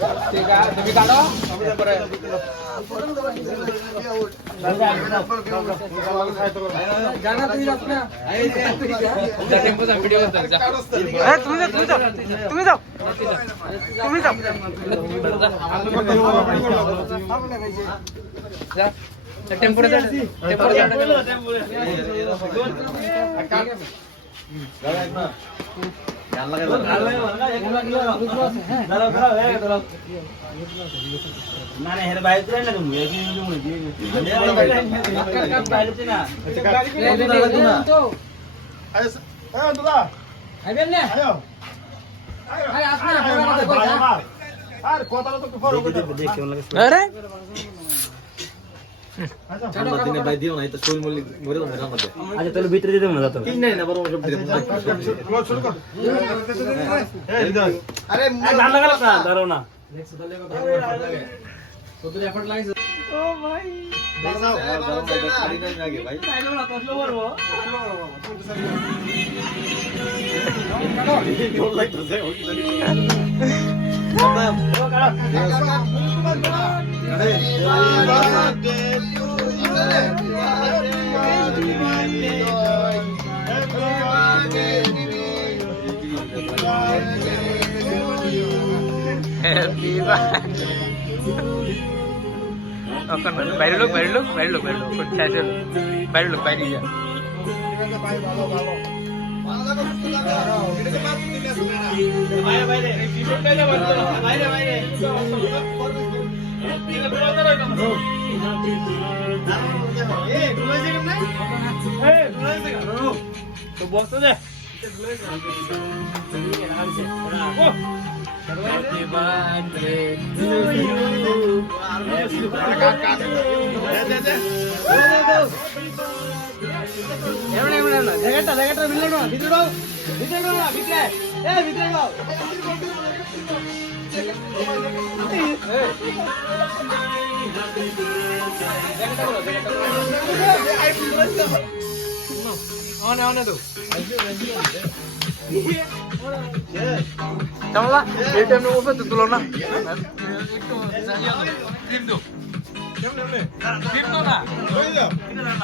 তুমি কাটো জানা তুই রাখ না টেম্পো যা ভিডিও করতে যা তুমি যাও তুমি যাও তুমি যাও যা টেম্পো যা টেম্পো যা না না হেরে বাইরে না তুমি এই না তো আরে দাদা আইবেন না আরে আসনা আর কথা তো ফলো করে দেখ কেমন লাগে আরে ঠান্ডা দিনে ভাই দিও না এটা শরীর মল্লি মরে যাবে না মধ্যে আচ্ছা তাহলে ভিতরে দিতে না যাতো ঠিক নাই না বড় সব দিতে শুরু কর আরে ঠান্ডা গেল না ধরো না কত এফর্ট লাগছে ও ভাই দাও খালি নাই আগে ভাই চাইলো না কষ্ট করবো জোর লাগতেছে বাইরে লোক বাইরে যা বাইরে বাইরে বাইরে বাইরে তো বসতে দে Happy birthday to you. জায়গাটা মিললো না ভিতরে দাও ভিতরে দাও অনে তো কেমন এই টাইমে ওপে তো তুলো না একটু ক্রিম দাও ক্রিম দাও না